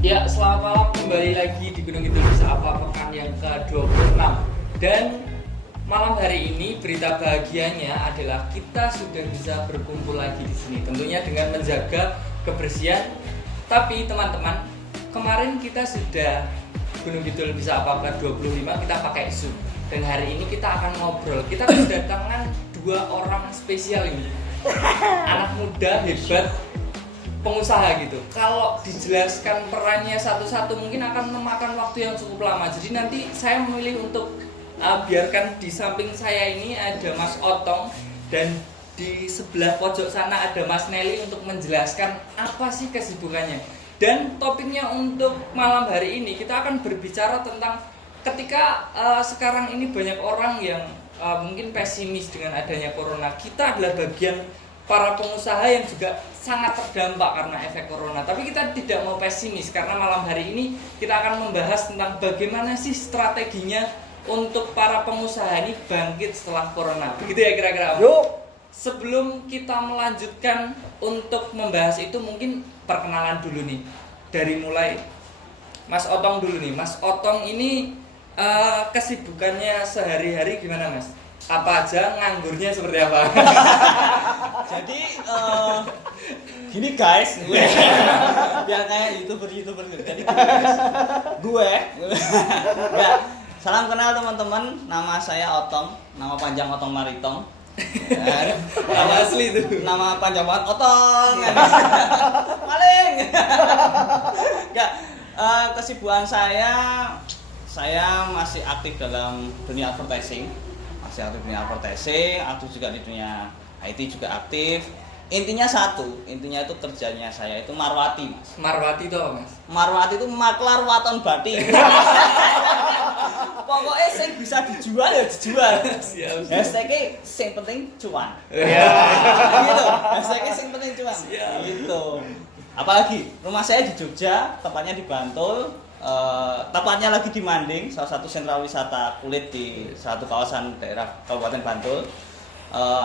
Ya, selamat malam, kembali lagi di Gunung Kidul Bisa Apa pekan yang ke-26. Dan malam hari ini berita bahagianya adalah kita sudah bisa berkumpul lagi di sini. Tentunya dengan menjaga kebersihan. Tapi teman-teman, kemarin kita sudah Gunung Kidul Bisa Apa ke-25 kita pakai Zoom. Dan hari ini kita akan ngobrol. Kita kedatangan dua orang spesial ini. Anak muda hebat, pengusaha gitu. Kalau dijelaskan perannya satu-satu mungkin akan memakan waktu yang cukup lama. Jadi nanti saya memilih untuk biarkan di samping saya ini ada Mas Otong dan di sebelah pojok sana ada Mas Nelly untuk menjelaskan apa sih kesibukannya. Dan topiknya untuk malam hari ini kita akan berbicara tentang ketika sekarang ini banyak orang yang mungkin pesimis dengan adanya corona. Kita adalah bagian para pengusaha yang juga sangat terdampak karena efek corona. Tapi kita tidak mau pesimis karena malam hari ini kita akan membahas tentang bagaimana sih strateginya untuk para pengusaha ini bangkit setelah corona. Begitu ya kira-kira. Yuk. Sebelum kita melanjutkan untuk membahas itu mungkin perkenalan dulu nih. Dari mulai Mas Otong dulu nih. Mas Otong ini kesibukannya sehari-hari gimana Mas? Apa aja, nganggurnya seperti apa? Jadi gini guys, biar kayak youtuber gitu. Jadi gue, ya, salam kenal teman-teman. Nama saya Otong, nama panjang Otong Maritong. Nama asli itu. Nama panjang banget Otong. Maling. Enggak, kesibukan saya masih aktif dalam dunia advertising. Aktif juga di dunia IT juga aktif. Intinya itu kerjanya saya itu Marwati, Mas. Marwati itu apa, Mas? Marwati itu maklar waton batik. Pokoknya yang bisa dijual ya dijual. Siap. Hashtagnya yang penting cuan. Ya. Gitu. Hashtagnya yang penting cuan. Siap. Gitu. Apalagi rumah saya di Jogja, tepatnya di Bantul. Tepatnya lagi di Manding, salah satu sentra wisata kulit di satu kawasan daerah Kabupaten Bantul.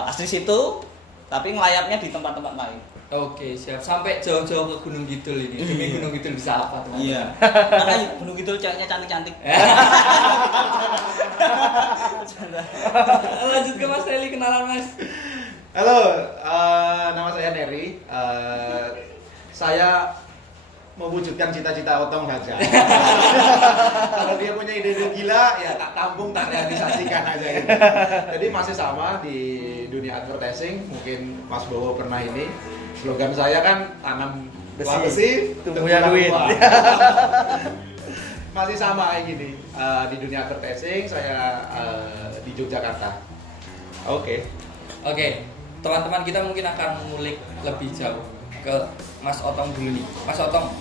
Asli situ, tapi ngelayapnya di tempat-tempat lain. Oke, siap. Sampai jauh-jauh ke Gunung Kidul ini. Demi Gunung Kidul bisa apa, teman-teman? Iya. Karena Gunung Kidul ceweknya cantik-cantik. Lanjut ke Mas Nelly, kenalan Mas. Halo, nama saya Neri. Saya mewujudkan cita-cita Otong saja. Kalau dia punya ide-ide gila, ya tak tampung, tak realisasikan aja gitu. Jadi masih sama di dunia advertising. Mungkin Mas Bowo pernah ini. Slogan saya kan tanam besi, tumbuhnya duit. Masih sama kayak gini. Di dunia advertising, saya di Yogyakarta. Oke. Oke, teman-teman kita mungkin akan mengulik lebih jauh ke Mas Otong dulu nih. Mas Otong,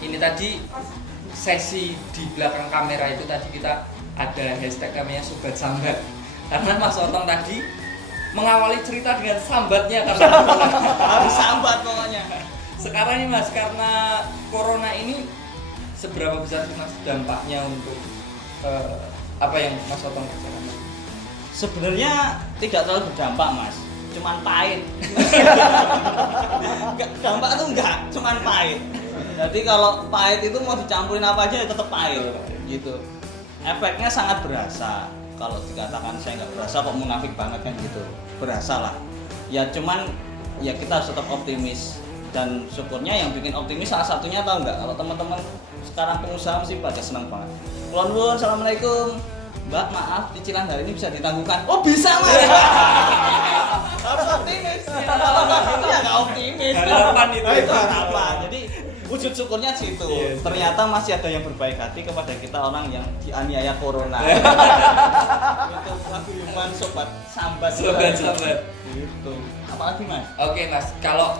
ini tadi sesi di belakang kamera itu tadi kita ada hashtag namanya Sobat Sambat. Karena Mas Otong tadi mengawali cerita dengan sambatnya karena Harus sambat pokoknya. sekarang nih Mas, karena corona ini seberapa besar sih Mas dampaknya untuk apa yang Mas Otong kerjakan? Sebenarnya tidak terlalu berdampak, Mas. Cuman pahit. Dampak tuh enggak, cuman pahit. Jadi kalau pahit itu mau dicampurin apa aja ya tetap pahit gitu. Efeknya sangat berasa. Kalau dikatakan saya nggak berasa kok munafik banget kan gitu. Berasa lah. Ya cuman ya kita harus tetap optimis. Dan syukurnya yang bikin optimis salah satunya tahu nggak? Kalau teman-teman sekarang pengusaha mesti pada senang banget. Kulon, assalamualaikum. Mbak, maaf, cicilan hari ini bisa ditangguhkan. Oh bisa Mas. Harus optimis. Kalau nggak gitu ya nggak optimis. Harapan itu. Harapan. Jadi wujud syukurnya situ. Yes. Ternyata masih ada yang berbaik hati kepada kita orang yang dianiaya corona. Itu lagu Yuman Sobat Sambat. Sobat Sambat. Gitu. Apalagi Mas? Oke Mas, kalau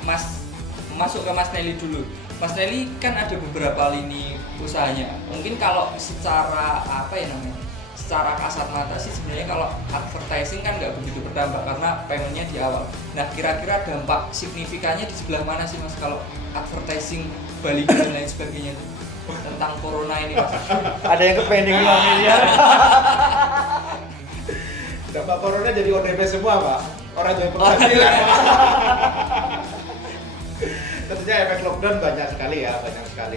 Mas masuk ke Mas Nelly dulu. Mas Nelly kan ada beberapa lini usahanya. Mungkin kalau secara apa ya namanya? Secara kasat mata sih sebenarnya kalau advertising kan nggak begitu berdampak karena paymentnya di awal. Nah kira-kira dampak signifikannya di sebelah mana sih Mas kalau advertising Bali dan lain sebagainya tentang corona ini Mas? Ada yang kepending 5 miliar. Dampak corona jadi ODP semua, Pak. Orang jual penghasilan. Tentunya efek lockdown banyak sekali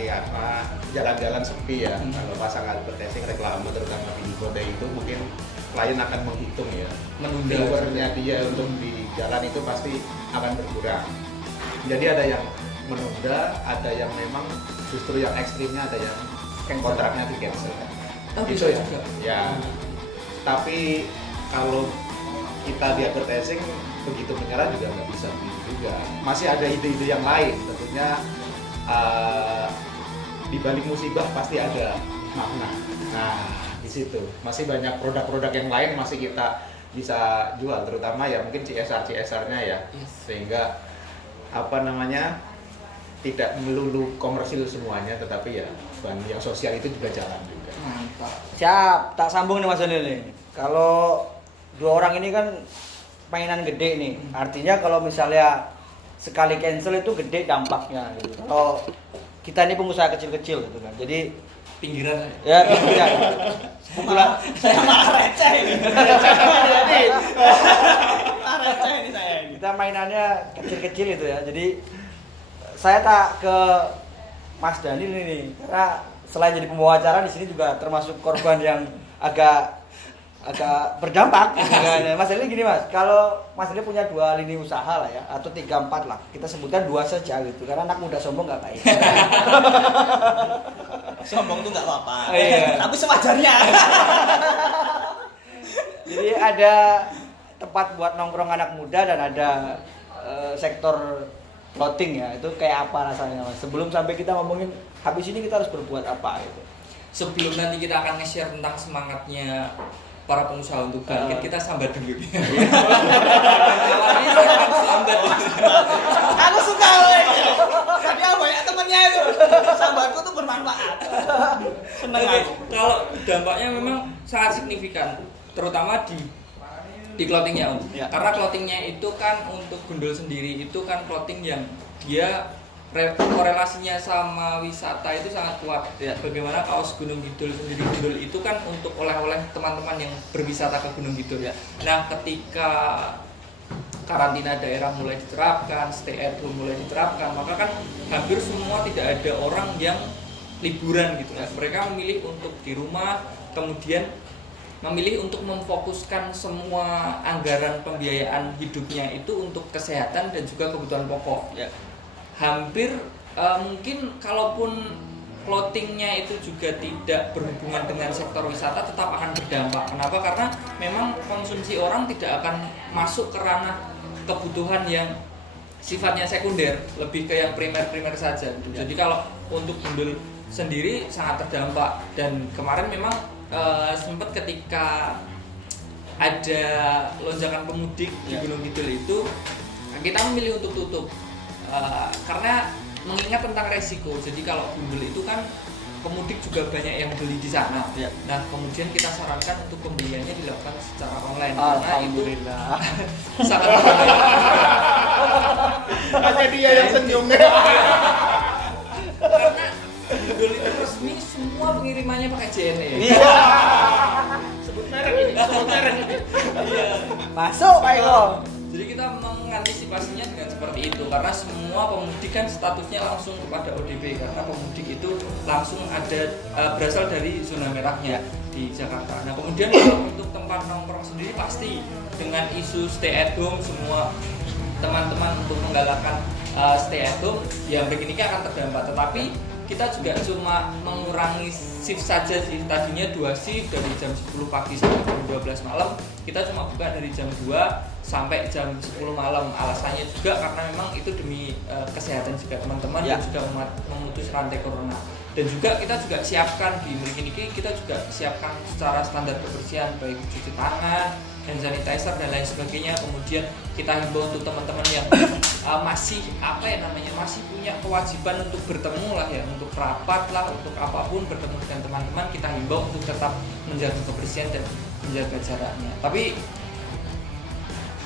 apa jalan-jalan sepi ya. Kalau pasang advertising reklame terutama video kode itu mungkin klien akan menghitung ya. Menunda. Viewernya dia untuk di jalan itu pasti akan berkurang. Jadi ada yang menunda, ada yang memang justru yang ekstrimnya ada yang kontraknya di cancel. Oh, Itu bisa ya. juga. Ya. Tapi kalau kita di advertising begitu menyerah juga nggak bisa begitu juga. Masih ada ide-ide yang lain tentunya. Di balik musibah pasti ada makna. Nah, di situ masih banyak produk-produk yang lain masih kita bisa jual, terutama ya mungkin CSR-nya ya. Yes. Sehingga tidak melulu komersil semuanya, tetapi ya yang sosial itu juga jalan juga. Mantap. Siap, tak sambung nih Mas Daniel nih. Kalau dua orang ini kan mainan gede nih. Artinya kalau misalnya sekali cancel itu gede dampaknya gitu. Kalau kita ini pengusaha kecil-kecil gitu kan. Jadi Pinggiran. ya ya. Sebulan Saya malah receh ini. Malah receh ini saya ini. kita mainannya kecil-kecil itu ya. Jadi saya tak ke Mas Daniel ini karena selain jadi pembawa acara di sini juga termasuk korban yang agak berdampak. Mas Daniel gini Mas, kalau Mas Daniel punya 2 lini usaha lah ya, atau 3-4 lah, kita sebutkan 2 saja gitu, karena anak muda sombong nggak baik. Sombong tuh nggak apa-apa. Iya. Tapi sewajarnya. Jadi ada tempat buat nongkrong anak muda dan ada sektor clothing ya, itu kayak apa rasanya Mas? Sebelum sampai kita ngomongin habis ini kita harus berbuat apa gitu. Sebelum nanti kita akan nge-share tentang semangatnya para pengusaha untuk bangkit, kita sambat dulu. Awalnya saya akan sambat. Aku suka loh. Tadi banyak temennya itu. Sambatku tuh bermanfaat. Seneng Oke, aku. kalau dampaknya memang sangat signifikan, terutama di clothingnya Om. Ya. Karena clothingnya itu kan untuk Gundul sendiri itu kan clothing yang dia korelasinya sama wisata itu sangat kuat. Ya. Bagaimana kaos Gunung Kidul sendiri, Gundul itu kan untuk oleh-oleh teman-teman yang berwisata ke Gunung Kidul. Ya. Nah, ketika karantina daerah mulai diterapkan, stay at home mulai diterapkan, maka kan hampir semua tidak ada orang yang liburan gitu. Mereka memilih untuk di rumah, kemudian memilih untuk memfokuskan semua anggaran pembiayaan hidupnya itu untuk kesehatan dan juga kebutuhan pokok. Ya. Hampir mungkin kalaupun clothingnya itu juga tidak berhubungan dengan sektor wisata tetap akan berdampak. Kenapa? Karena memang konsumsi orang tidak akan masuk ke ranah kebutuhan yang sifatnya sekunder, lebih ke yang primer saja gitu. Jadi kalau untuk Gundul sendiri sangat terdampak, dan kemarin memang sempat ketika ada lonjakan pemudik di Gunung Kidul itu kita memilih untuk tutup karena mengingat tentang resiko. Jadi kalau Gundul itu kan pemudik juga banyak yang beli di sana. Ya. Nah, kemudian kita sarankan untuk pembeliannya dilakukan secara online karena itu Alhamdulillah. sangat Hanya dia yang senyum. karena Gundul itu resmi semua pengirimannya pakai JNE. Iya. Sebut merek ini. Iya. Masuk Pak Eko. Jadi kita mengantisipasinya dengan seperti itu, karena semua pemudik kan statusnya langsung kepada ODP, karena pemudik itu langsung ada berasal dari zona merahnya di Jakarta. Nah, kemudian kalau untuk tempat nongkrong sendiri pasti dengan isu stay at home, semua teman-teman untuk menggalakkan stay at home, ya begini akan terdampak. Tetapi kita juga cuma mengurangi shift saja sih. Tadinya 2 shift dari jam 10 pagi sampai jam 12 malam, kita cuma buka dari jam 2 sampai jam 10 malam. Alasannya juga karena memang itu demi kesehatan juga teman-teman dan juga memutus rantai corona. Dan juga kita juga siapkan di Mriki kita juga siapkan secara standar kebersihan, baik cuci tangan, hand sanitizer dan lain sebagainya. Kemudian kita himbau untuk teman-teman yang masih masih punya kewajiban untuk bertemu lah ya, untuk rapat lah, untuk apapun bertemu dengan teman-teman, kita himbau untuk tetap menjaga kebersihan dan menjaga jaraknya. Tapi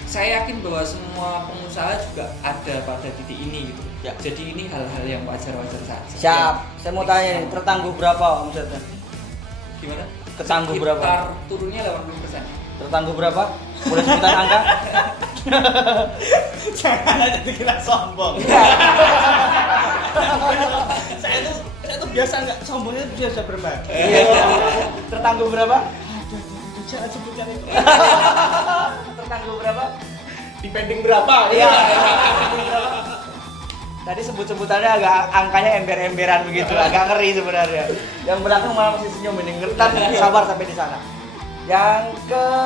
saya yakin bahwa semua pengusaha juga ada pada titik ini gitu. Ya. Jadi ini hal-hal yang wajar-wajar saja. Siap. Saya mau tanya nih, tertangguh berapa omsetnya? Gimana? Ketangguh berapa? Sekitar turunnya 80%. Tertangguh berapa? Boleh sebutan angka? Jangan aja dikira sombong. saya tuh biasa nggak sombongnya biasa berbagi. Tertangguh berapa? Jangan sebutkan itu. Tertangguh berapa? Depending berapa? Iya. Tadi sebut-sebutannya agak angkanya ember-emberan begitu, agak ngeri sebenarnya. Yang belakang malah masih senyum ini, ngertan sabar sampai di sana. Yang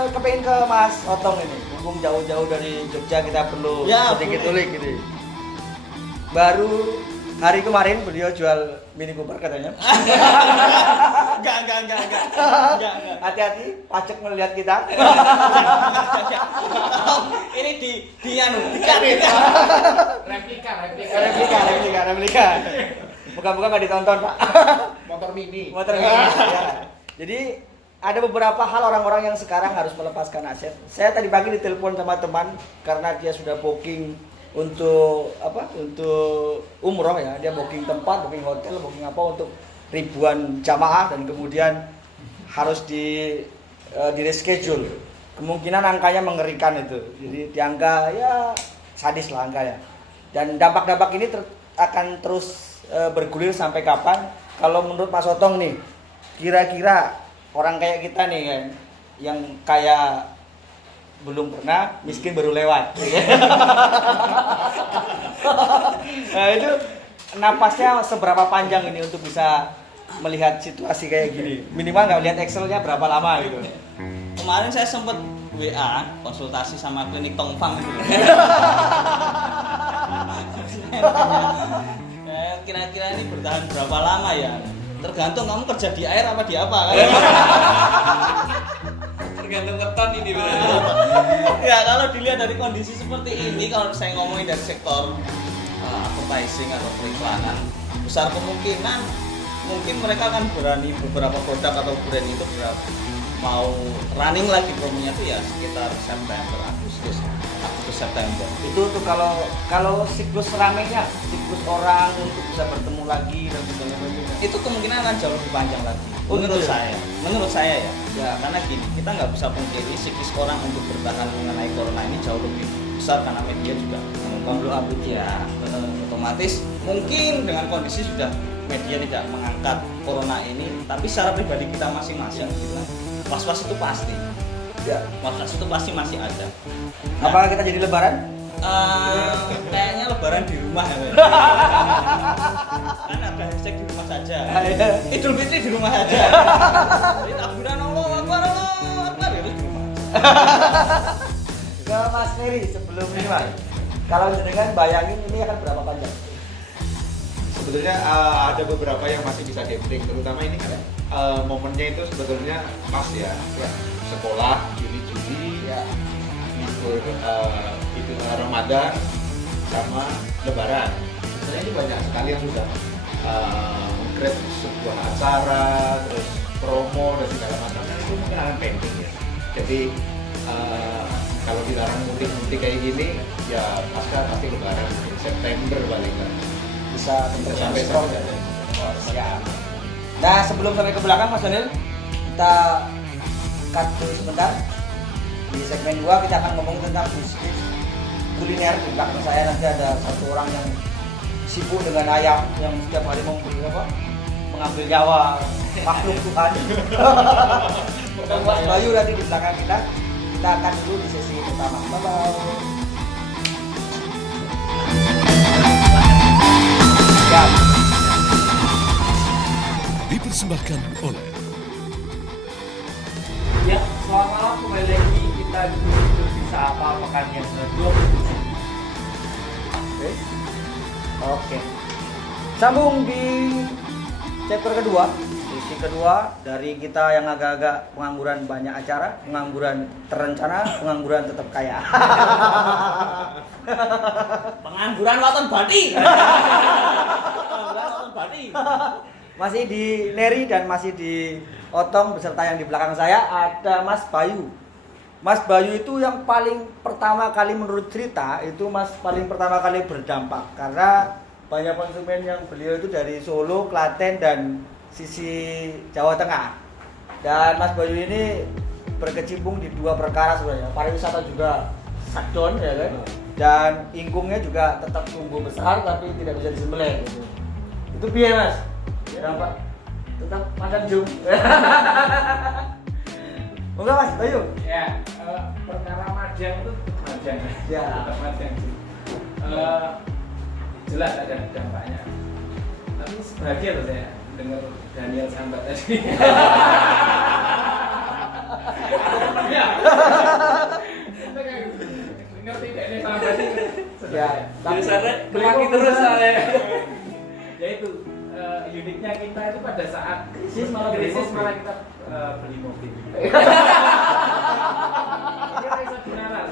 kepengin ke Mas Otong ini, mumpung jauh-jauh dari Jogja kita perlu Ya, sedikit boleh. ulik gitu. Baru hari kemarin beliau jual Mini Cooper katanya. Enggak. Hati-hati, pajak melihat kita. Ini di anu, Replika. Bukan nggak ditonton, Pak. Motor mini. Motor mini. Ya. Jadi ada beberapa hal orang-orang yang sekarang harus melepaskan aset. Saya tadi pagi ditelepon sama teman karena dia sudah booking untuk apa? Untuk umroh ya. Dia booking tempat, booking hotel, booking apa untuk ribuan jamaah dan kemudian harus di reschedule. Kemungkinan angkanya mengerikan itu. Jadi di angka ya sadis lah angkanya. Dan dampak-dampak ini akan terus bergulir sampai kapan? Kalau menurut Mas Otong nih, kira-kira orang kayak kita nih kan, yang kayak belum pernah, miskin baru lewat. Nah itu napasnya seberapa panjang ini untuk bisa melihat situasi kayak gini? Minimal nggak lihat Excelnya berapa lama gitu. Kemarin saya sempat WA konsultasi sama klinik Tongfang itu. Kira-kira ini bertahan berapa lama ya? Tergantung kamu kerja di air apa di apa kan? Tergantung keton ini berarti. Ya kalau dilihat dari kondisi seperti ini, kalau saya ngomongin dari sektor advertising atau periklanan, besar kemungkinan mungkin mereka akan berani beberapa produk atau brand itu mau running lagi promonya itu ya sekitar September, Agustus September. Itu tuh kalau siklus ramenya, siklus orang untuk bisa bertemu lagi dan sebagainya. Itu kemungkinan akan jauh lebih panjang lagi. Oh, menurut gitu ya? saya ya. Ya. Karena gini, kita nggak bisa pungkiri siklus orang untuk bertahan mengenai corona ini jauh lebih besar karena media juga Blow up itu ya. Otomatis mungkin dengan kondisi sudah media tidak mengangkat corona ini, tapi secara pribadi kita masing-masing gitu, was-was itu pasti. Ya. Was-was itu pasti masih ada. Apakah kita jadi lebaran? Kayaknya lebaran di rumah ya. Kan ada hashtag di rumah saja. Idul Fitri di rumah saja. Jadi takbiran Allah Akbar ya di rumah. Ke Mas Ferry sebelum ini Mas. Kalau jenengan bayangin ini akan berapa panjang? Sebetulnya ada beberapa yang masih bisa gambling, terutama ini kan momennya itu sebetulnya pas ya. Sekolah Juli Ya. libur itu Ramadan sama Lebaran. Sebenarnya ini banyak sekali yang sudah meng-create sebuah acara, terus promo dan segala macam. Nah, itu mungkin akan pending ya. Jadi kalau dilarang mudik-mudik kayak gini, ya pasti Lebaran September paling kan. Bisa Sampai strong ya. Oh, siap. Nah, sebelum sampai ke belakang Mas Daniel, kita cut dulu sebentar. Di segmen 2 kita akan ngomong tentang bisnis kuliner. Di belakang saya nanti ada satu orang yang sibuk dengan ayam yang setiap hari mengambil nyawa makhluk Tuhan. Dan Mas Bayu nanti di belakang kita akan dulu di sesi pertama. Bye bye. Siap. Dipersembahkan oleh Ya, selamat malam kembali lagi kita di Bisa Apa pekan yang ke-27. Oke. Sambung di chapter kedua, sesi kedua dari kita yang agak-agak pengangguran banyak acara, pengangguran terencana, pengangguran tetap kaya. Pengangguran waton bati. Pengangguran waton bati. Masih di Neri dan masih di Otong beserta yang di belakang saya ada Mas Bayu. Mas Bayu itu yang paling pertama kali menurut cerita itu paling pertama kali berdampak karena banyak konsumen yang beliau itu dari Solo, Klaten dan sisi Jawa Tengah. Dan Mas Bayu ini berkecimpung di dua perkara sebenarnya. Pariwisata juga shutdown ya kan. Dan ingkungnya juga tetap tumbuh besar tapi tidak bisa disembelih gitu. Itu piye Mas? Dampak tetap makan jum. Enggak Mas, ayo. Ya, perkara majang itu majang. Ya. Tetap majang sih. Jelas ada dampaknya. Tapi sebahagia loh saya dengar Daniel sambat tadi. Ya. Ngerti gak ini sambat itu? Ya, Tapi kemaki terus saya. Ya itu uniknya kita itu pada saat Krisis malah beli krisis mobil. malah kita beli mobil. Kita bisa benaran.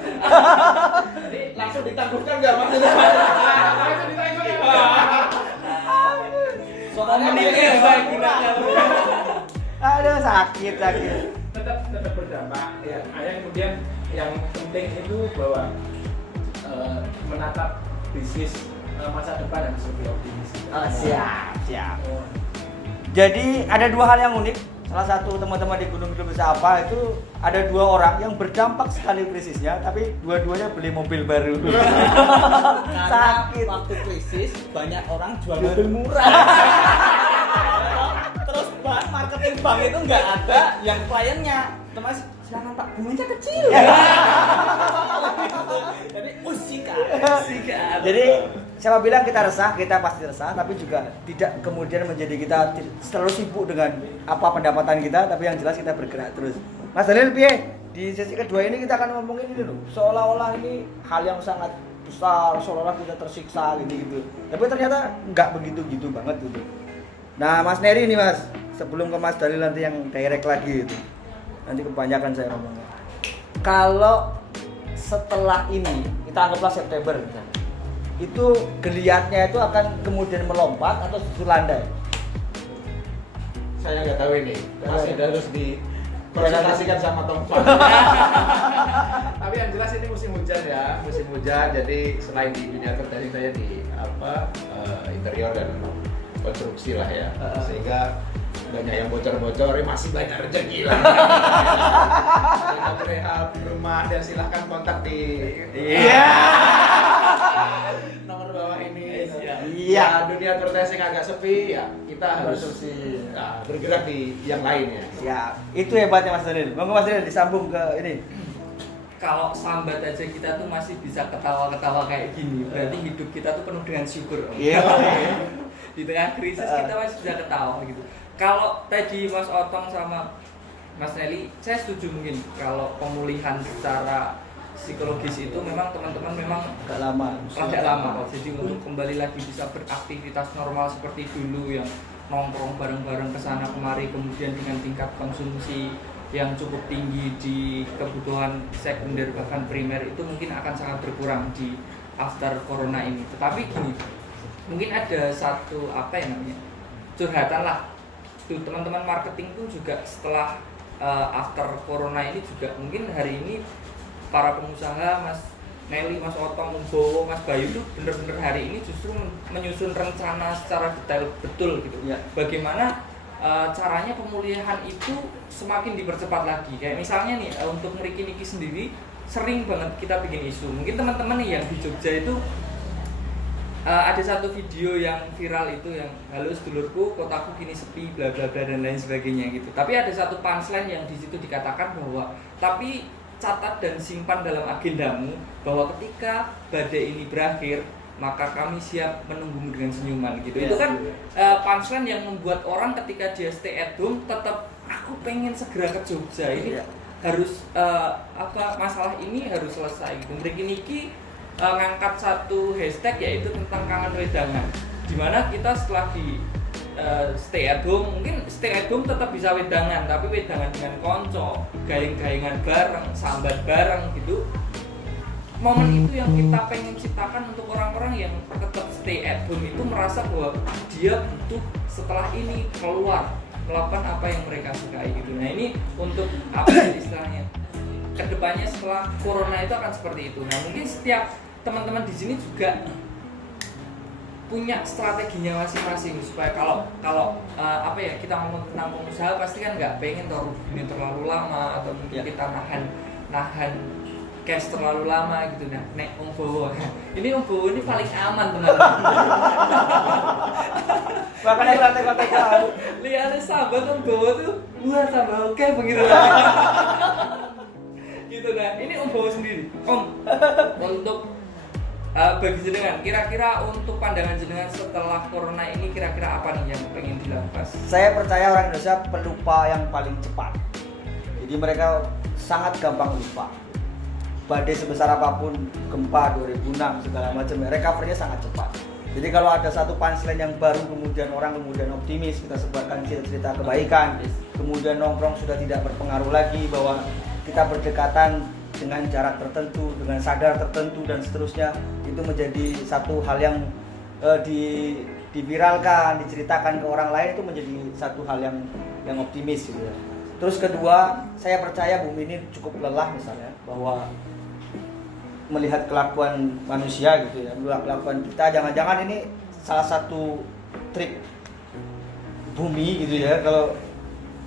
Jadi Langsung ditangguhkan nggak maksudnya? langsung ditanggung ya. Soalnya Menitnya saya gunakan. aduh sakit. tetap berdampak ya. Yang kemudian yang penting itu bahwa menatap bisnis masa depan harus lebih optimis. Oh, siap. Jadi ada dua hal yang unik. Salah satu teman-teman di Gunung Kidul Bisa Apa itu ada dua orang yang berdampak sekali krisisnya, tapi dua-duanya beli mobil baru. Karena Sakit. waktu krisis banyak orang jual mobil murah. Terus bahan marketing bank itu nggak ada yang kliennya. Mas, silakan Pak, bunganya kecil. Jadi usikan. Jadi siapa bilang kita resah, kita pasti resah, tapi juga tidak kemudian menjadi kita terlalu sibuk dengan apa pendapatan kita, tapi yang jelas kita bergerak terus. Mas Dalil piye? Di sesi kedua ini kita akan ngomongin ini loh, seolah-olah ini hal yang sangat besar, seolah-olah kita tersiksa gitu. Tapi ternyata nggak begitu banget gitu. Nah, Mas Neri ini Mas, sebelum ke Mas Dalil nanti yang direct lagi itu. Nanti kebanyakan saya ngomongnya. Kalau setelah ini, kita anggaplah September misalnya, itu geliatnya itu akan kemudian melompat atau justru landai? Saya nggak tahu ini. Masih harus dikonsultasikan sama Tom Fan. Tapi yang jelas ini musim hujan ya, musim hujan. Jadi selain di dunia advertising saya di interior dan konstruksi lah ya. Sehingga banyak yang bocor-bocor, masih banyak rezeki lah. Rehab rumah dan silahkan kontak di nomor bawah ini. Iya. Dunia advertising agak sepi ya, kita harus bergerak di yang lainnya. Ya, itu hebatnya Mas Dalil. Monggo Mas Dalil disambung ke ini. Kalau sambat aja kita tuh masih bisa ketawa-ketawa kayak gini. Berarti hidup kita tuh penuh dengan syukur. Iya. Di tengah krisis kita masih bisa ketawa gitu. Kalau tadi Mas Otong sama Mas Nelly, saya setuju mungkin kalau pemulihan secara psikologis itu memang teman-teman memang Agak lama. kok. Jadi untuk kembali lagi bisa beraktivitas normal seperti dulu yang nongkrong bareng-bareng kesana kemari, kemudian dengan tingkat konsumsi yang cukup tinggi di kebutuhan sekunder bahkan primer itu mungkin akan sangat berkurang di after corona ini. Tetapi gini, mungkin ada satu curhatan lah. Tuh teman-teman marketing pun juga setelah after corona ini juga mungkin hari ini para pengusaha Mas Nelly, Mas Otong, Bowo, Mas Bayu itu benar-benar hari ini justru menyusun rencana secara detail betul gitu. Ya. Bagaimana caranya pemulihan itu semakin dipercepat lagi. Kayak misalnya nih untuk Nriki sendiri sering banget kita bikin isu. Mungkin teman-teman nih yang di Jogja itu ada satu video yang viral itu yang halo sedulurku kotaku kini sepi bla bla bla dan lain sebagainya gitu. Tapi ada satu punchline yang di situ dikatakan bahwa tapi catat dan simpan dalam agendamu bahwa ketika badai ini berakhir maka kami siap menunggumu dengan senyuman gitu. Itu kan punchline yang membuat orang ketika dia stay at home tetap aku pengen segera ke Jogja ini harus masalah ini harus selesai gitu. Nriki ngangkat satu hashtag yaitu tentang kangen wedangan, dimana kita setelah di stay at home, mungkin stay at home tetap bisa wedangan, tapi wedangan dengan konco, gaeng-gaengan bareng, sambat bareng gitu. Momen itu yang kita pengen ciptakan untuk orang-orang yang tetap stay at home itu merasa bahwa dia butuh setelah ini keluar melakukan apa yang mereka sukai gitu. Nah ini untuk apa istilahnya kedepannya setelah corona itu akan seperti itu. Nah mungkin setiap teman-teman di sini juga punya strateginya masing-masing supaya kalau kita ngomong tentang pengusaha pasti kan nggak pengen toh ini terlalu lama atau mungkin Ya. kita nahan cash terlalu lama gitu. Nah, nek Om Bowo ini Om Bowo ini paling aman teman-teman. Makanya kontak-kontak kamu. Lihatnya sahabat Om Bowo tuh wah tambah oke begitu. Gitu nah. Ini Om Bowo sendiri. Om untuk bagi jenengan kira-kira untuk pandangan jenengan setelah corona ini kira-kira apa nih yang pengen dilakukan? Saya percaya orang Indonesia pelupa yang paling cepat. Jadi mereka sangat gampang lupa. Badai sebesar apapun, gempa 2006 segala macam, recovery-nya sangat cepat. Jadi kalau ada satu punchline yang baru kemudian orang kemudian optimis, kita sebarkan cerita kebaikan, kemudian nongkrong sudah tidak berpengaruh lagi bahwa kita berdekatan dengan jarak tertentu, dengan sadar tertentu dan seterusnya, itu menjadi satu hal yang diviralkan, diceritakan ke orang lain, itu menjadi satu hal yang optimis gitu ya. Terus kedua, saya percaya bumi ini cukup lelah misalnya bahwa melihat kelakuan manusia gitu ya, melihat kelakuan kita, jangan-jangan ini salah satu trik bumi gitu ya, kalau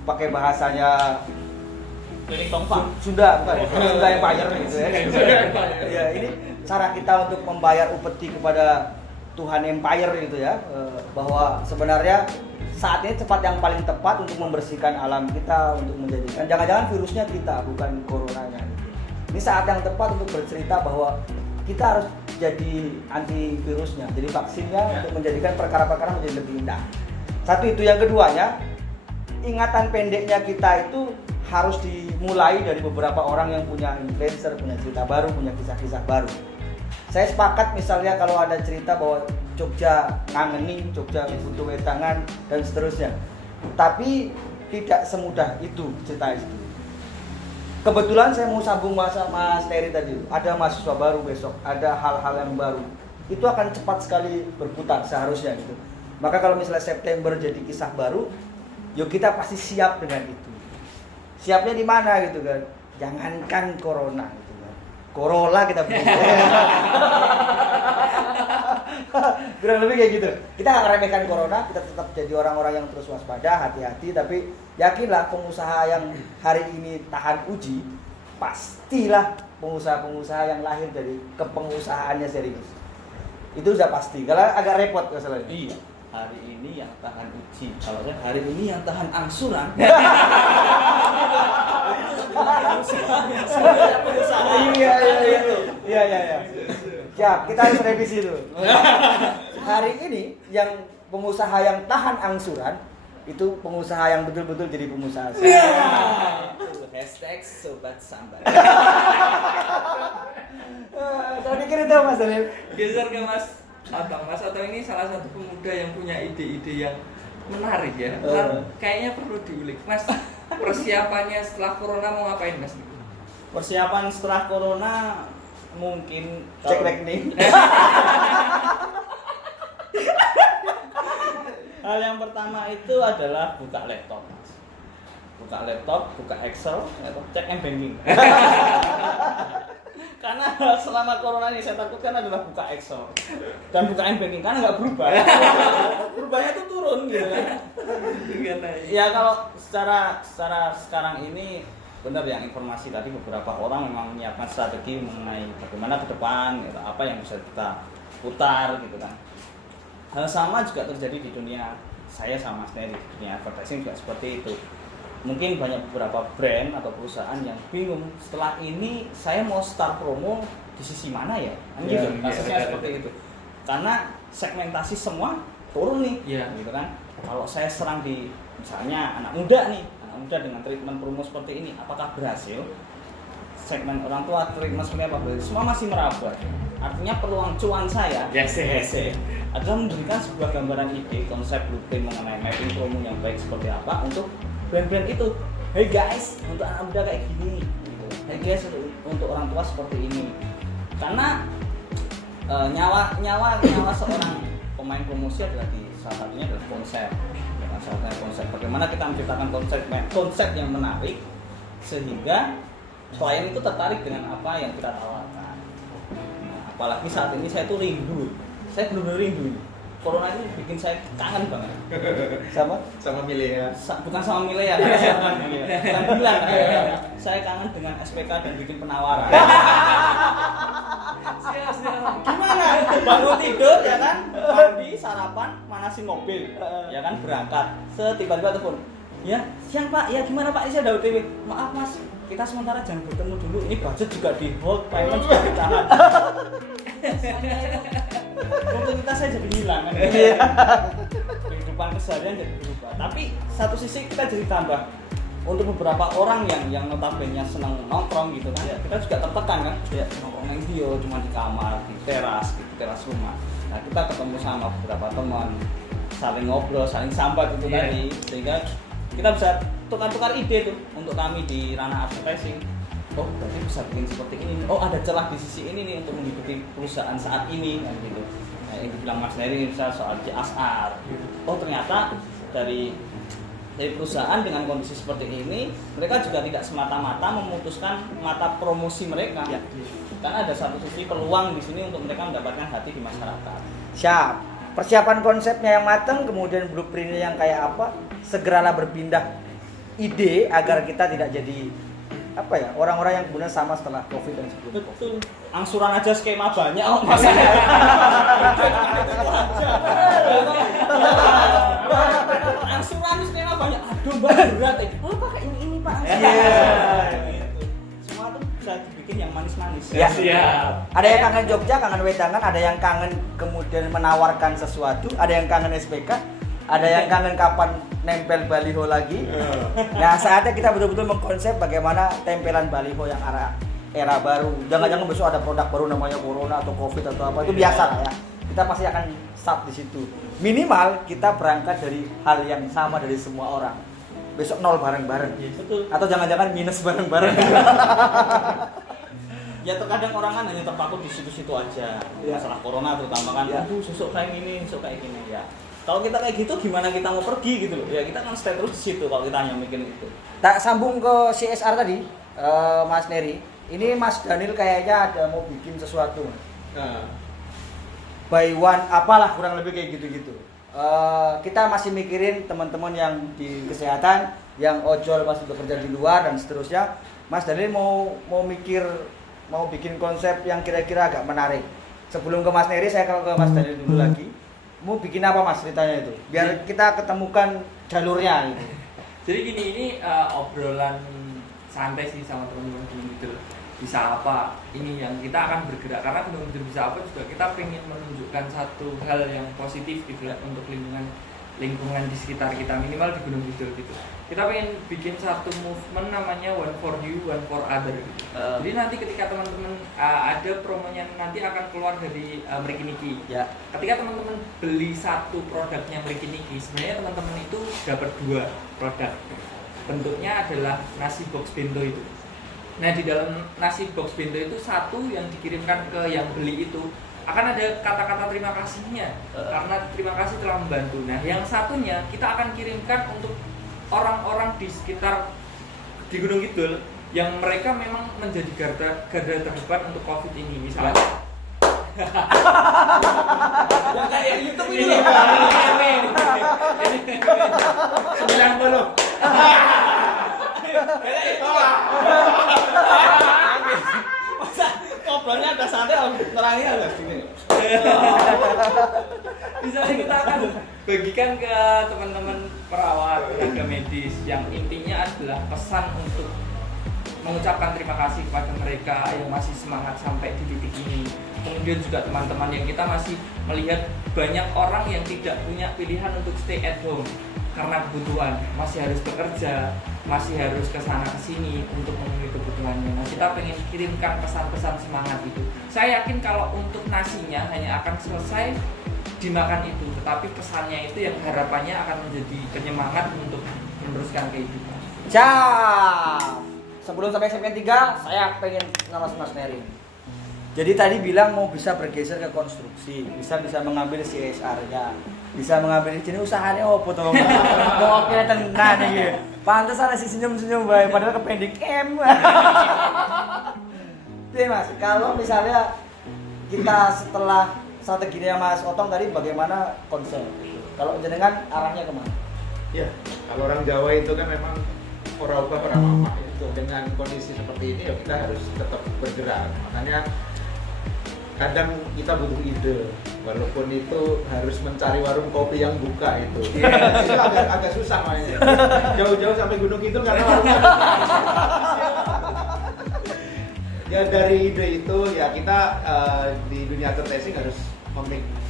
pakai bahasanya Sunda bukan? Sunda Empire gitu ya. Ya, ini cara kita untuk membayar upeti kepada Tuhan Empire gitu ya, bahwa sebenarnya saat ini cepat yang paling tepat untuk membersihkan alam kita, untuk menjadikan jangan-jangan virusnya kita bukan coronanya. Ini saat yang tepat untuk bercerita bahwa kita harus jadi antivirusnya, jadi vaksinnya untuk menjadikan perkara-perkara menjadi lebih indah. Satu itu, yang keduanya, ingatan pendeknya kita itu harus dimulai dari beberapa orang yang punya influencer, punya cerita baru, punya kisah-kisah baru. Saya sepakat misalnya kalau ada cerita bahwa Jogja ngangening, Jogja butuh wedangan dan seterusnya. Tapi tidak semudah itu cerita itu. Kebetulan saya mau sambung Mas Terry tadi, ada mahasiswa baru besok, ada hal-hal yang baru. Itu akan cepat sekali berputar seharusnya gitu. Maka kalau misalnya September jadi kisah baru, yuk kita pasti siap dengan itu. Siapnya di mana gitu kan? Jangankan corona gitu kan. Corolla kita bikin. Kurang lebih kayak gitu. Kita nggak meremehkan corona, kita tetap jadi orang-orang yang terus waspada, hati-hati. Tapi yakinlah pengusaha yang hari ini tahan uji, pastilah pengusaha-pengusaha yang lahir dari kepengusahaannya serius. Itu udah pasti. Karena agak repot masalahnya. Iya. Hari ini yang tahan uji, kalau saya hari ini yang tahan angsuran. Iya. Siap, kita harus revisi dulu. Hari ini yang pengusaha yang tahan angsuran itu pengusaha yang betul-betul jadi pengusaha. Hashtag Sobat Sambar. Saya pikir itu Mas Dalil. Geser ke Mas Atang ini salah satu pemuda yang punya ide-ide yang menarik ya. Kayaknya perlu diulik. Mas, persiapannya setelah corona mau ngapain Mas? Persiapan setelah corona mungkin Cek rekening. Hal yang pertama itu adalah buka laptop, Mas. Buka laptop, buka Excel, atau cek banking. Karena selama corona ini saya takutkan adalah buka Excel dan buka banking karena nggak berubah. Berubahnya itu turun gitu kan. Ya kalau secara sekarang ini benar yang informasi tadi, beberapa orang memang menyiapkan strategi mengenai bagaimana ke depan, gitu, apa yang bisa kita putar gitu kan. Hal sama juga terjadi di dunia saya sama Mas Nery, di dunia advertising juga seperti itu. Mungkin banyak beberapa brand atau perusahaan yang bingung setelah ini saya mau start promo di sisi mana ya? Gitu, kasusnya seperti itu. Karena segmentasi semua turun nih, gitu kan. Kalau saya serang di misalnya anak muda dengan treatment promo seperti ini, apakah berhasil? Segmen orang tua treatment seperti apa? Semua masih meraba. Artinya peluang cuan saya adalah memberikan sebuah gambaran ide, konsep blueprint mengenai mapping promo yang baik seperti apa untuk brand-brand itu. Hey guys, untuk anak muda kayak gini gitu. Hey guys, untuk orang tua seperti ini. Karena nyawa seorang pemain promosi adalah salah satunya adalah konsep. Salah satunya konsep. Bagaimana kita menciptakan konsep yang menarik sehingga klien itu tertarik dengan apa yang kita tawarkan. Nah, apalagi saat ini saya tuh rindu. Saya benar-benar rindu corona ini bikin saya kangen banget. Sama milenial. Bukan sama Milea, karena saya bukan Milea. Bukan bilang, saya kangen dengan SPK dan bikin penawaran. Siap. Gimana? Bangun tidur ya kan, mandi, sarapan, manasin mobil, ya kan berangkat. Tiba-tiba telepon, ya siang Pak, ya gimana Pak? Ini saya udah OTW. Maaf Mas, kita sementara jangan bertemu dulu. Ini budget juga di hold, payment juga ditahan. Rutinitas saya jadi hilang kan. Kehidupan keseharian jadi berubah. Tapi satu sisi kita jadi tambah. Untuk beberapa orang yang notabene senang nongkrong gitu kan, kita juga tertekan kan, nongkrong yang dia cuma di kamar, di teras rumah. Nah kita ketemu sama beberapa teman, saling ngobrol, saling sambat itu tadi, sehingga kita bisa tukar-tukar ide tuh untuk kami di ranah advertising. Oh berarti bisa bikin seperti ini. Oh ada celah di sisi ini nih untuk mengikuti perusahaan saat ini kan gitu. Nah, yang dibilang Mas Neri misalnya soal CSR. Oh ternyata dari perusahaan dengan kondisi seperti ini, mereka juga tidak semata-mata memutuskan mata promosi mereka. Ya. Karena ada satu sisi peluang di sini untuk mereka mendapatkan hati di masyarakat. Siap. Persiapan konsepnya yang matang, kemudian blueprintnya yang kayak apa, segeralah berpindah ide agar kita tidak jadi orang-orang yang kemudian sama setelah COVID dan sebelum COVID. Betul. Angsuran aja skema banyak kok masalahnya. Angsuran skema banyak. Aduh Mbak berat ya. Oh pakai ini Pak. Semua tuh bisa dibikin yang manis-manis. Ya. Siap. Ada yang kangen Jogja, kangen wedangan, ada yang kangen kemudian menawarkan sesuatu, ada yang kangen SPK, ada yang kangen kapan nempel baliho lagi. Nah saatnya kita betul-betul mengkonsep bagaimana tempelan baliho yang era baru. Jangan-jangan besok ada produk baru namanya Corona atau COVID atau apa, itu biasa lah ya. Kita pasti akan start di situ. Minimal kita berangkat dari hal yang sama dari semua orang. Besok nol bareng-bareng. Betul. Atau jangan-jangan minus bareng-bareng. Ya terkadang orang kan hanya terpaku di situ-situ aja. Masalah corona terutama kan. Aduh sosok kayak gini, sosok kayak gini ya. Kalau kita kayak gitu gimana kita mau pergi gitu loh. Ya kita kan stay terus di situ kalau kita hanya mikir itu. Tak sambung ke CSR tadi, Mas Neri. Ini Mas Daniel kayaknya ada mau bikin sesuatu. By one apalah kurang lebih kayak gitu-gitu. Kita masih mikirin teman-teman yang di kesehatan, yang ojol masih bekerja di luar dan seterusnya. Mas Daniel mau bikin konsep yang kira-kira agak menarik. Sebelum ke Mas Neri, saya ke Mas Daniel dulu lagi. Mau bikin apa Mas ceritanya itu? Biar kita ketemukan jalurnya gitu. Jadi gini, ini obrolan santai sih sama teman-teman gitu. Bisa apa? Ini yang kita akan bergerak karena benar-benar bisa apa juga kita pengen menunjukkan satu hal yang positif gitu ya untuk lingkungan di sekitar kita, minimal di Gunung Kidul gitu. Kita pengen bikin satu movement namanya One for You, One for Other gitu. Jadi nanti ketika teman-teman ada promonya nanti akan keluar dari Merikiniki. Ya. Ketika teman-teman beli satu produknya Merikiniki, sebenarnya teman-teman itu dapat 2 produk. Bentuknya adalah nasi box bento itu. Nah di dalam nasi box bento itu satu yang dikirimkan ke yang beli itu akan ada kata-kata terima kasihnya karena terima kasih telah membantu. Nah yang satunya kita akan kirimkan untuk orang-orang di sekitar di Gunung Kidul yang mereka memang menjadi garda terdepan untuk COVID ini misalnya. Ya kayak YouTube ini loh. 90. Masa ngobrolnya ada santai, nerangnya ada gini. Misalnya kita akan bagikan ke teman-teman perawat, tenaga medis yang intinya adalah pesan untuk mengucapkan terima kasih kepada mereka yang masih semangat sampai di titik ini. Kemudian juga teman-teman yang kita masih melihat banyak orang yang tidak punya pilihan untuk stay at home karena kebutuhan, masih harus bekerja, masih harus kesana kesini untuk memenuhi kebutuhannya. Nah, kita pengen kirimkan pesan-pesan semangat itu. Saya yakin kalau untuk nasinya hanya akan selesai dimakan itu, tetapi pesannya itu yang harapannya akan menjadi penyemangat untuk meneruskan kehidupan. Cap. Sebelum sampai segmen 3, saya pengen nama Mas Neri. Jadi tadi bilang mau bisa bergeser ke konstruksi, bisa mengambil CSR-nya, bisa mengambil jenis usahanya opo to. Mau oke tenan iki. Pantes ana si senyum-senyum bae padahal kependik M. Oke Mas, kalau misalnya kita setelah strateginya Mas Otong tadi bagaimana konsep gitu. Kalau jenengan arahnya kemana? Ya, kalau orang Jawa itu kan memang ora ubah ora mama ya. Dengan kondisi seperti ini ya kita harus tetap bergerak. Makanya kadang kita butuh ide, walaupun itu harus mencari warung kopi yang buka itu. Itu agak susah mainnya. Jauh-jauh sampai Gunung Kidul karena warungnya ya dari ide itu ya kita di dunia advertising harus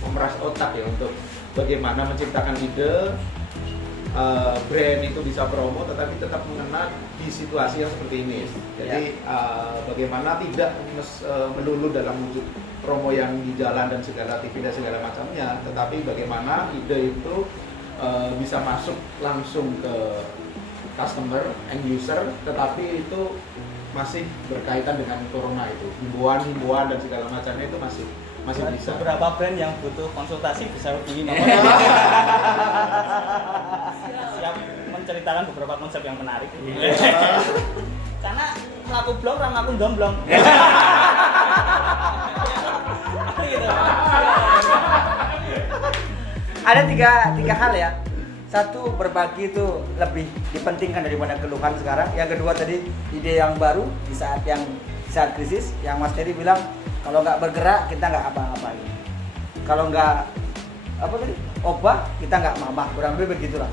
memeras otak ya untuk bagaimana menciptakan ide, brand itu bisa promo tetapi tetap mengena di situasi yang seperti ini. Jadi bagaimana tidak melulu dalam wujud promo yang di jalan dan segala TV dan segala macamnya, tetapi bagaimana ide itu bisa masuk langsung ke customer, end user, tetapi itu masih berkaitan dengan corona itu, himbauan dan segala macamnya itu masih bisa. Beberapa brand yang butuh konsultasi bisa hubungi nomor. Siap menceritakan beberapa konsep yang menarik. Karena melaku blog, melaku domblong. Ada tiga hal ya. Satu, berbagi itu lebih dipentingkan daripada keluhan sekarang. Yang kedua tadi ide yang baru di saat krisis. Yang Mas Terry bilang kalau nggak bergerak kita nggak apa-apain. Kalau nggak obah kita nggak mamah, kurang lebih begitulah.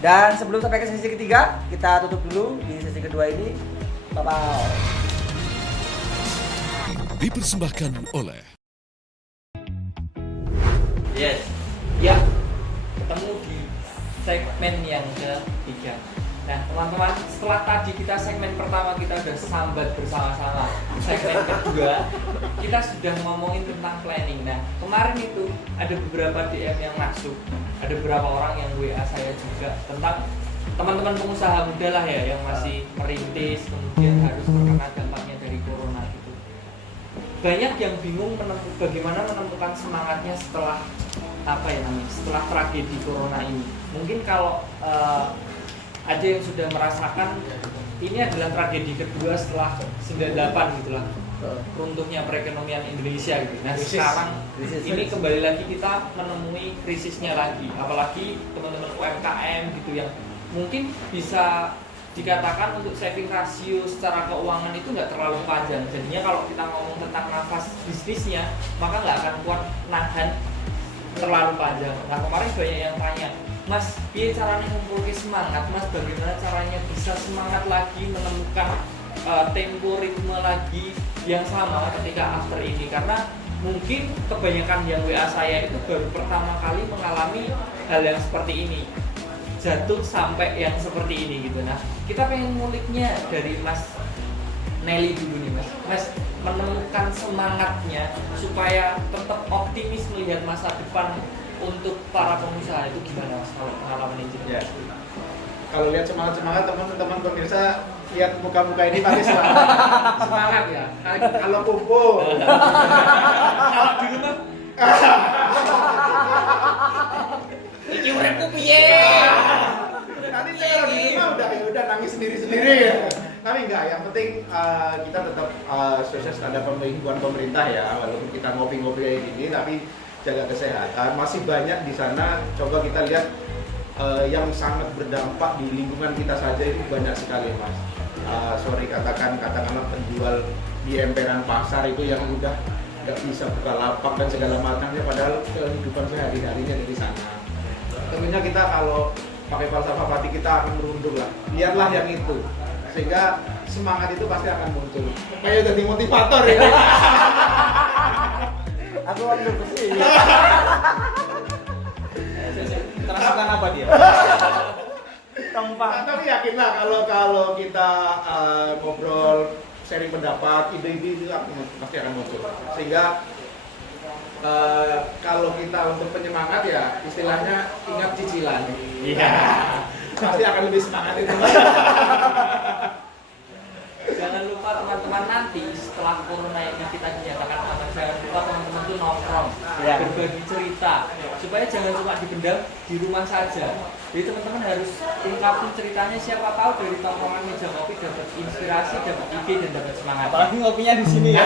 Dan sebelum sampai ke sesi ketiga, kita tutup dulu di sesi kedua ini. Bye-bye. Dipersembahkan oleh Yes, ya, ketemu di segmen yang ketiga. Nah teman-teman, setelah tadi kita segmen pertama kita udah sambat bersama-sama, segmen kedua kita sudah ngomongin tentang planning. Nah kemarin itu ada beberapa DM yang masuk, ada beberapa orang yang WA saya juga tentang teman-teman pengusaha muda lah ya yang masih merintis, kemudian harus terkena dampaknya dari corona gitu. Banyak yang bingung bagaimana menemukan semangatnya setelah setelah tragedi corona ini. Mungkin kalau ada yang sudah merasakan ini adalah tragedi kedua setelah 98 gitu lah, runtuhnya perekonomian Indonesia gitu. Nah sekarang ini kembali lagi kita menemui krisisnya lagi, apalagi teman-teman UMKM gitu yang mungkin bisa dikatakan untuk saving rasio secara keuangan itu nggak terlalu panjang. Jadinya kalau kita ngomong tentang nafas bisnisnya maka nggak akan kuat nahan terlalu panjang. Nah kemarin banyak yang tanya, Mas, biar caranya ngumpulin semangat, Mas, bagaimana caranya bisa semangat lagi menemukan tempo ritme lagi yang sama ketika after ini, karena mungkin kebanyakan yang WA saya itu baru pertama kali mengalami hal yang seperti ini, jatuh sampai yang seperti ini gitu. Nah kita pengen nguliknya dari Mas Nelly dulu nih Mas, menemukan semangatnya supaya tetap optimis melihat masa depan untuk para pengusaha itu gimana Mas kalau pengalaman ini? Ya. Kalau lihat semangat teman-teman pemirsa, lihat muka-muka ini pasti semangat ya. Kalau kumpul, Kalau di rumah iki uripku piye? nanti saya kalau di rumah udah nangis sendiri ya. Tapi enggak, yang penting kita tetap sukses terhadap pembahasan pemerintah ya, walaupun kita ngopi-ngopi kayak gini tapi jaga kesehatan. Masih banyak di sana, coba kita lihat yang sangat berdampak di lingkungan kita saja itu banyak sekali Mas. Katakanlah penjual di emperan pasar itu yang udah nggak bisa buka lapak dan segala macamnya, padahal kehidupan sehari-harinya dari sana. Tentunya kita kalau pakai falsafah hati kita akan merunduk lah. Lihatlah yang itu, sehingga semangat itu pasti akan muncul. Kayak jadi motivator ya. Aku ambil besi. Kerasukan apa dia? Tempat. Tapi yakinlah kalau kita ngobrol, sharing pendapat, ide-ide itu pasti akan muncul. Sehingga kalau kita untuk penyemangat ya istilahnya ingat cicilan. Iya. Pasti akan lebih semangat itu. Jangan lupa teman-teman, nanti setelah corona ini kita dinyatakan aman, jangan lupa teman-teman tuh nongkrong, berbagi cerita, supaya jangan cuma dipendam di rumah saja. Jadi teman-teman harus ungkapin ceritanya, siapa tahu dari tongkrongan meja kopi dapat inspirasi, dapat ide dan dapat semangat. Apalagi ngopinya di sini ya.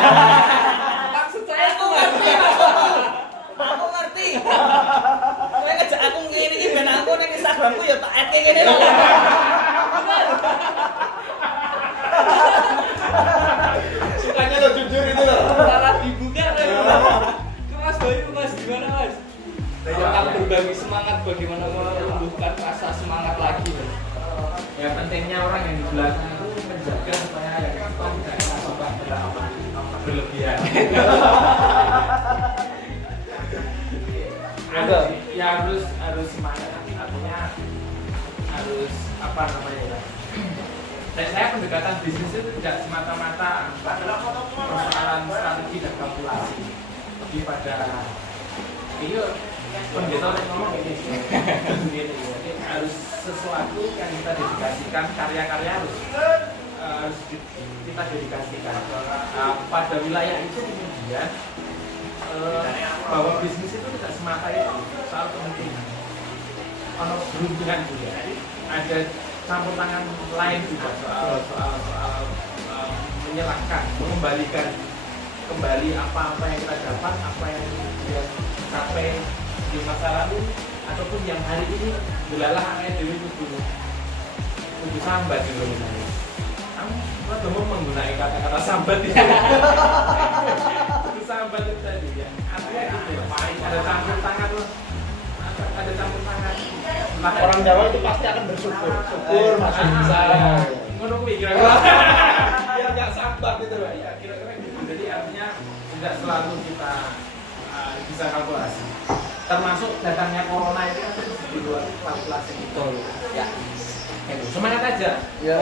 Maksud saya itu Instagramku ya tak add kayak gini loh. Sukanya lo jujur itu loh. Salah dibuka kan. Ke Mas Bayu, Mas gimana Mas? Tentang berbagi semangat, bagaimana menumbuhkan rasa semangat lagi Mas? Ya pentingnya orang yang di belakang itu menjaga supaya yang kita tidak suka berlebihan. harus semangat, artinya harus apa namanya ya? Saya pendekatan bisnis itu tidak semata-mata persoalan strategi dan kalkulasi, lebih pada iya pendeta ngomong ini jadi harus sesuatu yang kita dedikasikan, karya-karya harus kita dedikasikan pada wilayah itu. Kemudian bahwa bisnis itu tidak semata itu soal kepentingan, ono beruntungan juga, ada campur tangan lain juga soal menyerahkan, mengembalikan kembali apa-apa yang kita dapat, apa yang kita capai di masa lalu ataupun yang hari ini gelalah anak dewi kudu sambat gitu misalnya. Kamu mau menggunakan kata-kata sambat ya? Kudu sambat itu tadi ya. Artinya gitu ya. Ada campur tangan loh. Ada campur tangan. Orang Jawa itu pasti akan bersyukur. Syukur masih bisa. Ngono kuwi kira-kira. Biar enggak sambat gitu Pak. Ya kira-kira gitu. Jadi artinya tidak selalu kita bisa kalkulasi. Termasuk datangnya corona itu kan di luar kalkulasi itu. Ya. Semangat aja. Ya.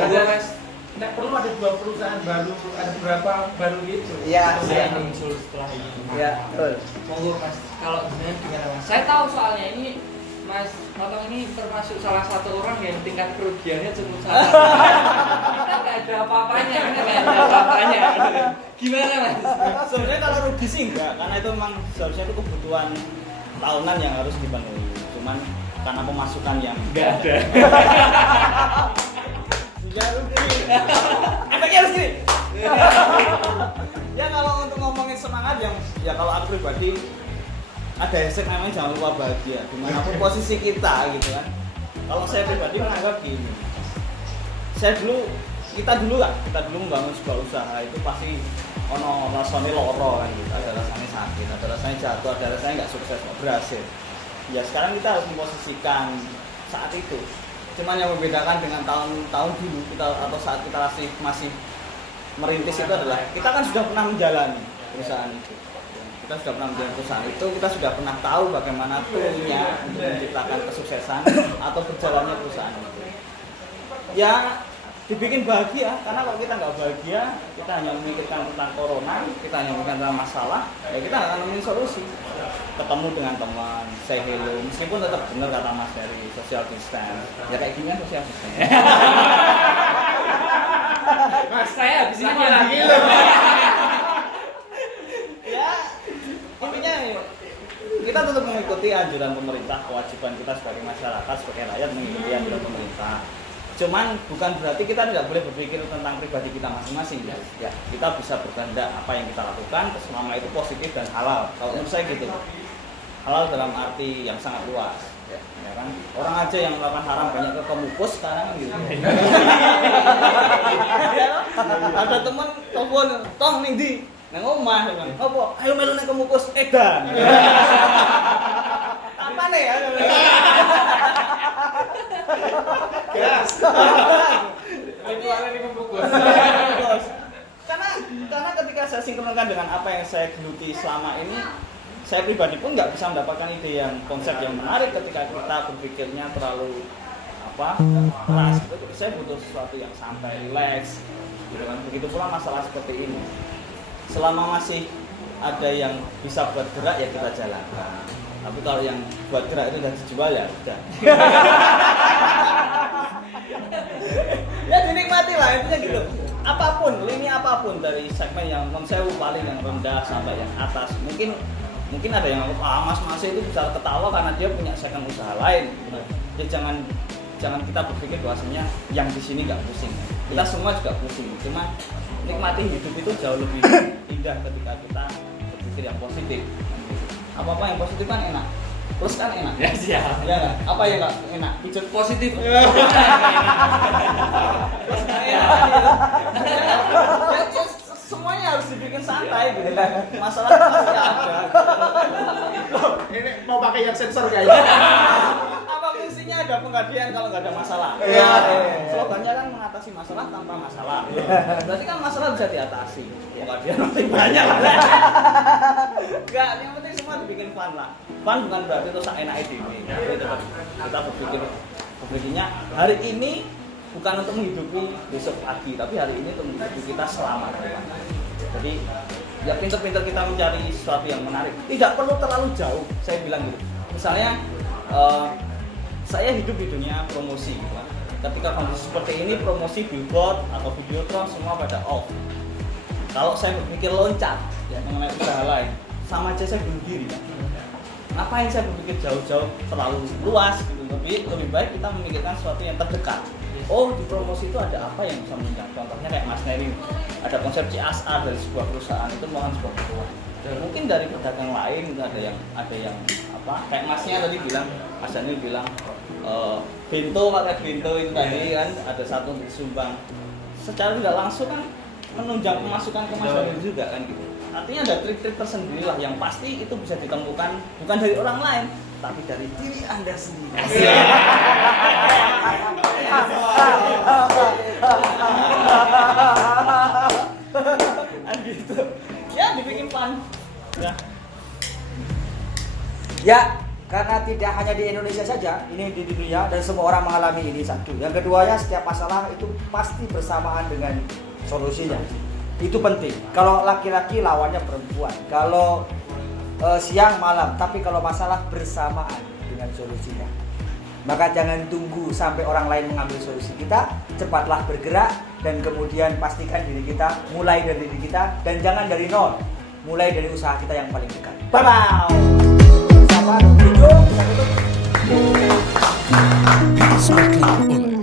Tidak perlu ada 2 perusahaan baru, ada berapa baru gitu. Iya, Saya muncul setelah ini. Ya, betul. Monggo Mas, kalau gimana Mas? Saya tahu soalnya ini Mas Otong ini termasuk salah satu orang yang tingkat kerugiannya cukup sangat. Kita nggak ada apa-apanya, Gimana Mas? Sebenarnya kalau rugi sih enggak, karena itu memang seharusnya itu kebutuhan tahunan yang harus dipenuhi. Cuman karena pemasukan yang Nggak ada. sudah rugi. Efeknya harus gini. Ya kalau untuk ngomongin semangat yang ya kalau aku pribadi ada hashtag namanya jangan lupa bahagia dimanapun posisi kita gitu kan. Kalau saya pribadi menganggap gini, kita dulu membangun sebuah usaha itu pasti ono rasanya loro kan gitu, ada rasanya sakit, ada rasanya jatuh, ada rasanya nggak sukses, nggak berhasil. Ya sekarang kita harus memposisikan saat itu. Cuman yang membedakan dengan tahun-tahun dulu kita atau saat kita masih merintis itu adalah kita kan sudah pernah menjalani perusahaan itu. Kita sudah pernah menjalani perusahaan itu, kita sudah pernah tahu bagaimana toolnya untuk menciptakan kesuksesan atau berjalannya perusahaan itu. Ya dibikin bahagia, karena kalau kita nggak bahagia, kita hanya memikirkan tentang corona, kita hanya memikirkan tentang masalah, ya kita nggak akan nemuin solusi. Ketemu dengan teman, say hello, meskipun tetap benar kata Mas dari social distance, ya kayak gini kan social distance. Mas, saya habis ini Lagi lagi. Ya intinya kita tetap mengikuti anjuran pemerintah, kewajiban kita sebagai masyarakat, sebagai rakyat mengikuti anjuran pemerintah. Cuman bukan berarti kita tidak boleh berpikir tentang pribadi kita masing-masing ya. Ya kita bisa berkehendak apa yang kita lakukan selama itu positif dan halal. Kalau menurut saya gitu. Halal dalam arti yang sangat luas. Ya kan? Orang aja yang melakukan haram banyak ke kemukus sekarang gitu. Ada teman telepon, "Tong ning ndi?" Nang omah kan. Apa? Ayo melu nang kemukus edan. Apa nih ya? Gas. Ritualnya ini membungkus. Karena ketika saya sinkronkan dengan apa yang saya geluti selama ini, saya pribadi pun nggak bisa mendapatkan ide yang konsep yang menarik ketika kita berpikirnya terlalu keras gitu. Jadi saya butuh sesuatu yang santai, relax gitu kan. Begitu pula masalah seperti ini. Selama masih ada yang bisa buat gerak ya kita jalankan. Tapi kalau yang buat gerak itu udah dijual ya udah. Ya dinikmati lah intinya gitu. Apapun, lini apapun dari segmen yang non-sewu paling yang rendah sampai yang atas. Mungkin ada yang Mas itu bisa ketawa karena dia punya segmen usaha lain. Ya jangan kita berpikir bahwasanya yang di sini nggak pusing. Kita semua juga pusing. Cuma nikmati hidup itu jauh lebih indah ketika kita berpikir yang positif. Apa-apa yang positif kan enak. Plus kan enak. Ya siap. Ya nggak? Apa yang nggak enak? Pijat Positif. plus nggak enak kan gitu. Ya, semuanya harus dibikin santai gitu. Masalah pasti ada. Ini mau pakai yang sensor kayaknya. Apa fungsinya ada pengabdian kalau nggak ada masalah? Iya. Slogannya kan mengatasi masalah tanpa masalah. Berarti kan masalah bisa diatasi. Pengabdian masih banyak lah. Enggak, yang penting semua dibikin fun lah. Fun bukan berarti itu enak ide. Tapi tetap kita berpikirnya hari ini bukan untuk menghidupi besok pagi, tapi hari ini untuk menghidupi kita selama depan. Jadi ya pintar-pintar kita mencari sesuatu yang menarik. Tidak perlu terlalu jauh. Saya bilang gitu. Misalnya saya hidup di dunia promosi gitu kan. Ketika kondisi seperti ini promosi billboard atau videotron semua pada off. Kalau saya berpikir loncat ya mengenai usaha lain, sama aja saya bunuh diri kan. Ngapain saya berpikir jauh-jauh terlalu luas gitu. Tapi lebih baik kita memikirkan sesuatu yang terdekat. Oh, di promosi itu ada apa yang bisa menunjang? Contohnya kayak Mas Neri, ada konsep CSR dari sebuah perusahaan itu merupakan sebuah peluang. Dan mungkin dari pedagang lain ada yang apa? Kayak Masnya tadi bilang, Mas Daniel bilang bento pakai bento itu tadi kan ada satu untuk disumbang. Secara tidak langsung kan menunjang pemasukan ke Mas Daniel juga kan gitu. Artinya ada trik-trik tersendiri lah yang pasti itu bisa ditemukan bukan dari orang lain, tapi dari diri Anda sendiri. Gitu. Ya dibikin fun. Ya, karena tidak hanya di Indonesia saja, ini di dunia dan semua orang mengalami ini satu. Yang keduanya setiap masalah itu pasti bersamaan dengan solusinya. Itu penting. Kalau laki-laki lawannya perempuan. Kalau siang malam, tapi kalau masalah bersamaan dengan solusinya. Maka jangan tunggu sampai orang lain mengambil solusi kita, cepatlah bergerak dan kemudian pastikan diri kita, mulai dari diri kita dan jangan dari nol. Mulai dari usaha kita yang paling dekat. Bye-bye. Bersama video kita tutup. Dipersembahkan oleh